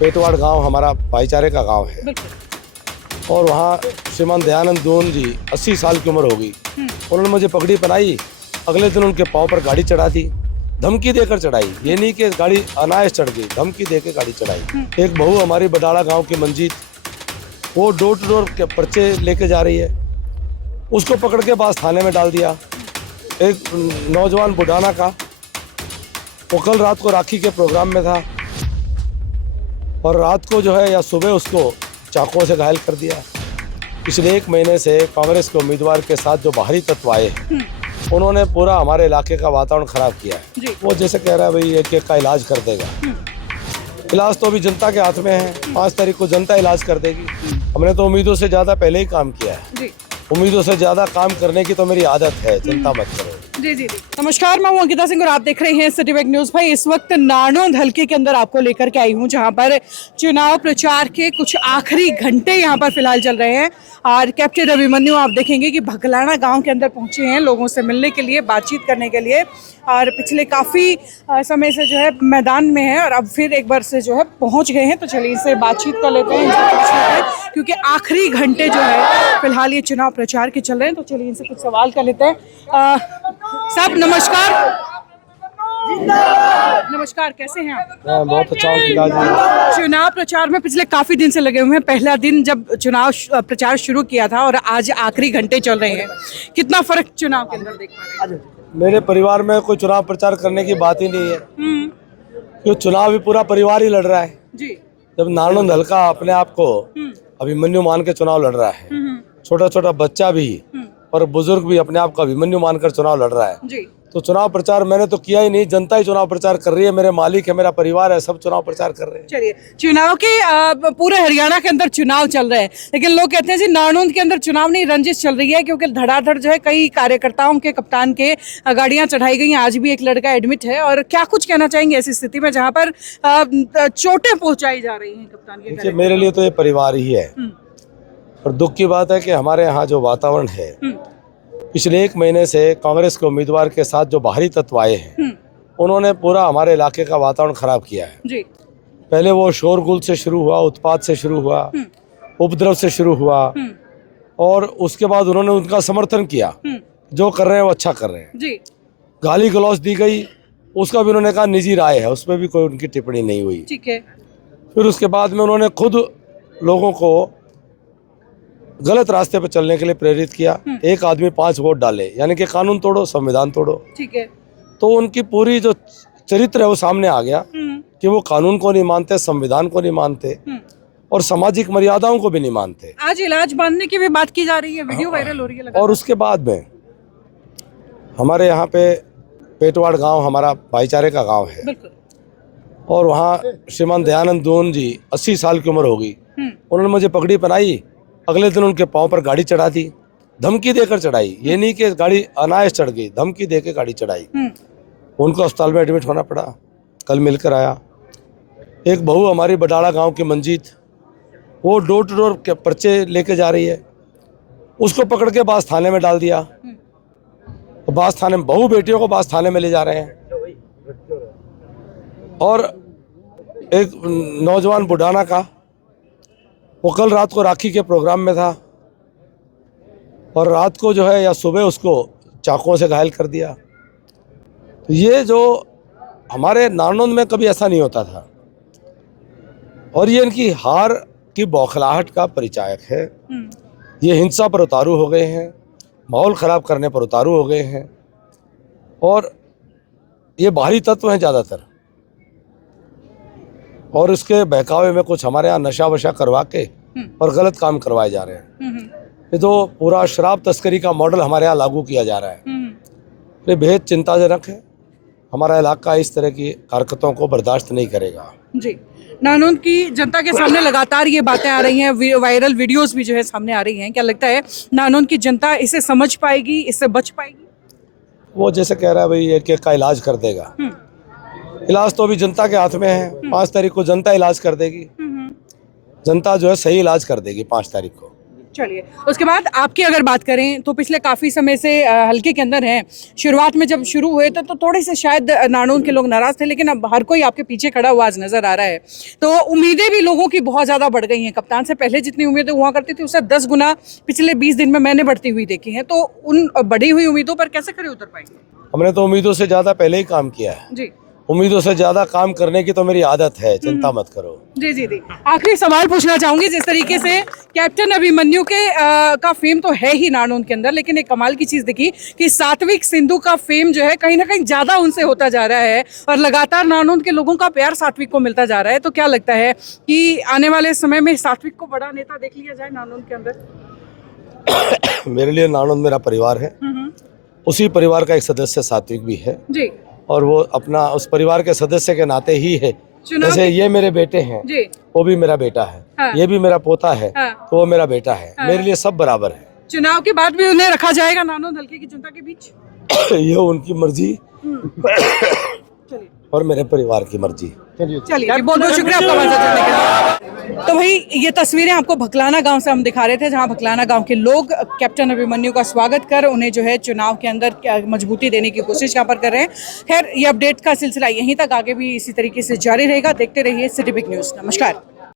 पेटवाड़ गांव हमारा भाईचारे का गांव है और वहाँ श्रीमान दयानंद दून जी 80 साल की उम्र होगी। उन्होंने मुझे पगड़ी पहनाई, अगले दिन उनके पाँव पर गाड़ी चढ़ा दी, धमकी देकर चढ़ाई। ये नहीं कि गाड़ी अनायास चढ़ गई, धमकी देकर गाड़ी चढ़ाई। एक बहू हमारी बडाड़ा गांव की मंजीत, वो डोर टू डोर के पर्चे लेके जा रही है, उसको पकड़ के बास थाने में डाल दिया। एक नौजवान बुढ़ाना का, वो कल रात को राखी के प्रोग्राम में था और रात को जो है या सुबह उसको चाकुओं से घायल कर दिया। पिछले 1 महीने से कांग्रेस के उम्मीदवार के साथ जो बाहरी तत्व आए हैं उन्होंने पूरा हमारे इलाके का वातावरण खराब किया है। वो जैसे कह रहा है भाई एक का इलाज कर देगा। इलाज तो अभी जनता के हाथ में है, 5 तारीख को जनता इलाज कर देगी। हमने तो उम्मीदों से ज़्यादा पहले ही काम किया है। उम्मीदों से ज़्यादा काम करने की तो मेरी आदत है, चिंता मत करो। जी जी जी। नमस्कार, मैं हूं अंकिता सिंह और आप देख रहे हैं सिटी वेक न्यूज़। भाई इस वक्त नारनौंद हलके के अंदर आपको लेकर के आई हूं, जहां पर चुनाव प्रचार के कुछ आखिरी घंटे यहां पर फिलहाल चल रहे हैं। और कैप्टन अभिमन्यु आप देखेंगे कि भगलाना गांव के अंदर पहुंचे हैं लोगों से मिलने के लिए, बातचीत करने के लिए। और पिछले काफ़ी समय से जो है मैदान में है और अब फिर एक बार से जो है पहुंच गए हैं। तो चलिए इससे बातचीत कर लेते हैं, इनसे पूछ लेते हैं, क्योंकि आखिरी घंटे जो है फिलहाल ये चुनाव प्रचार के चल रहे हैं। तो चलिए इनसे कुछ सवाल कर लेते हैं। साहब नमस्कार। नमस्कार, कैसे हैं आप? बहुत अच्छा हूँ। चुनाव प्रचार में पिछले काफी दिन से लगे हुए हैं। पहला दिन जब चुनाव प्रचार शुरू किया था और आज आखिरी घंटे चल रहे हैं, कितना फर्क चुनाव के अंदर देख पा रहे हैं? मेरे परिवार में कोई चुनाव प्रचार करने की बात ही नहीं है, क्योंकि चुनाव भी पूरा परिवार ही लड़ रहा है जी। जब नारनौंद हल्का अपने आप को अभिमन्यु मान के चुनाव लड़ रहा है, छोटा छोटा बच्चा भी और बुजुर्ग भी अपने आप को अभिमन्यु मानकर चुनाव लड़ रहा है जी। तो चुनाव प्रचार मैंने तो किया ही नहीं, जनता ही चुनाव प्रचार कर रही है। मेरे मालिक है, मेरा परिवार है, सब चुनाव प्रचार कर रहे हैं। चलिए, चुनाव के पूरे हरियाणा के अंदर चुनाव चल रहे हैं, लेकिन लोग कहते हैं जी नारनौंद के अंदर चुनाव नहीं, रंजिश चल रही है, क्योंकि धड़ाधड़ जो है कई कार्यकर्ताओं के, कप्तान के गाड़ियां चढ़ाई गई हैं। आज भी एक लड़का एडमिट है। और क्या कुछ कहना चाहेंगे ऐसी स्थिति में जहाँ पर चोटें पहुंचाई जा रही हैं कप्तान के? देखिए, मेरे लिए तो ये परिवार ही है और दुख की बात है कि हमारे यहाँ जो वातावरण है, पिछले 1 महीने से कांग्रेस के उम्मीदवार के साथ जो बाहरी तत्व आए हैं उन्होंने पूरा हमारे इलाके का वातावरण खराब किया है जी। पहले वो शोरगुल से शुरू हुआ, उत्पात से शुरू हुआ, उपद्रव से शुरू हुआ और उसके बाद उन्होंने उनका समर्थन किया। जो कर रहे हैं वो अच्छा कर रहे हैं जी। गाली गलौज दी गई, उसका भी उन्होंने कहा निजी राय है, उसमें भी कोई उनकी टिप्पणी नहीं हुई। ठीक है। फिर उसके बाद में उन्होंने खुद लोगों को गलत रास्ते पर चलने के लिए प्रेरित किया। एक आदमी 5 वोट डाले, यानी कि कानून तोड़ो, संविधान तोड़ो। ठीक है। तो उनकी पूरी जो चरित्र है वो सामने आ गया कि वो कानून को नहीं मानते, संविधान को नहीं मानते और सामाजिक मर्यादाओं को भी नहीं मानते। आज इलाज बांधने की भी बात की जा रही है, वीडियो वायरल हो रही है। और उसके बाद में हमारे यहाँ पे पेटवाड़ गांव हमारा भाईचारे का गांव है और वहाँ श्रीमान दयानंद दून जी 80 साल की उम्र होगी। उन्होंने मुझे पगड़ी पहनाई, अगले दिन उनके पाँव पर गाड़ी चढ़ा दी, धमकी देकर चढ़ाई। ये नहीं कि गाड़ी अनायास चढ़ गई, धमकी देकर गाड़ी चढ़ाई। उनको अस्पताल में एडमिट होना पड़ा। कल मिलकर आया। एक बहू हमारी बडाड़ा गांव की मंजीत, वो डोर टू डोर के पर्चे लेके जा रही है, उसको पकड़ के बास थाने में डाल दिया। तो बास थाने में बहू बेटियों को बास थाने में ले जा रहे हैं। और एक नौजवान बुढ़ाना का, वो कल रात को राखी के प्रोग्राम में था और रात को जो है या सुबह उसको चाकुओं से घायल कर दिया। तो ये जो हमारे नारनौंद में कभी ऐसा नहीं होता था और ये इनकी हार की बौखलाहट का परिचायक है। ये हिंसा पर उतारू हो गए हैं, माहौल ख़राब करने पर उतारू हो गए हैं और ये बाहरी तत्व हैं ज़्यादातर और इसके बहकावे में कुछ हमारे यहाँ नशा वशा करवा के और गलत काम करवाए जा रहे हैं। ये तो पूरा शराब तस्करी का मॉडल हमारे यहाँ लागू किया जा रहा है। ये बेहद चिंताजनक है। हमारा इलाका इस तरह की हरकतों को बर्दाश्त नहीं करेगा। जी। नारनौंद की जनता के सामने लगातार ये बातें आ रही हैं, वायरल वीडियोस भी जो है सामने आ रही हैं। क्या लगता है नारनौंद की जनता इसे समझ पाएगी, इससे बच पाएगी? वो जैसे कह रहा है भाई एक का इलाज कर देगा। इलाज तो अभी जनता के हाथ में है। 5 तारीख को जनता इलाज कर देगी। जनता जो है सही इलाज कर देगी 5 तारीख को। चलिए, उसके बाद आपकी अगर बात करें तो पिछले काफ़ी समय से हल्के के अंदर हैं। शुरुआत में जब शुरू हुए थे तो थोड़े से शायद नारनौल के लोग नाराज़ थे, लेकिन अब हर कोई आपके पीछे खड़ा हुआ आज नज़र आ रहा है। तो उम्मीदें भी लोगों की बहुत ज़्यादा बढ़ गई हैं। कप्तान से पहले जितनी उम्मीदें हुआ करती थी उससे 10 गुना पिछले 20 दिन में मैंने बढ़ती हुई देखी हैं। तो उन बढ़ी हुई उम्मीदों पर कैसे खरे उतर पाएंगे? हमने तो उम्मीदों से ज़्यादा पहले ही काम किया है। जी उम्मीदों से ज़्यादा काम करने की तो मेरी आदत है, चिंता मत करो। जी जी जी। आखिरी सवाल पूछना चाहूंगी, जिस तरीके से कैप्टन अभिमन्यु के का फेम तो है ही नारनौल के अंदर, लेकिन एक कमाल की चीज देखी कि सात्विक सिंधु का फेम जो है कहीं ना कहीं ज्यादा उनसे होता जा रहा है और लगातार नारनौल के लोगों का प्यार सात्विक को मिलता जा रहा है। तो क्या लगता है कि आने वाले समय में सात्विक को बड़ा नेता देख लिया जाए नारनौल के अंदर? मेरे लिए नारनौल मेरा परिवार है, उसी परिवार का एक सदस्य सात्विक भी है जी। और वो अपना उस परिवार के सदस्य के नाते ही है। जैसे ये मेरे बेटे हैं, जी। वो भी मेरा बेटा है। हाँ। ये भी मेरा पोता है, हाँ। तो वो मेरा बेटा है। हाँ। मेरे लिए सब बराबर है। चुनाव के बाद भी उन्हें रखा जाएगा नारनौल हल्के की जनता के बीच? ये उनकी मर्जी चलिए और मेरे परिवार की मर्जी। चलिए, बहुत बहुत शुक्रिया आपका बात करने के लिए। तो भाई ये तस्वीरें आपको भकलाना गांव से हम दिखा रहे थे, जहां भकलाना गांव के लोग कैप्टन अभिमन्यु का स्वागत कर उन्हें जो है चुनाव के अंदर मजबूती देने की कोशिश यहाँ पर कर रहे हैं। खैर, ये अपडेट का सिलसिला यहीं तक आगे भी इसी तरीके से जारी रहेगा। देखते रहिए सिटी बिग न्यूज़। नमस्कार।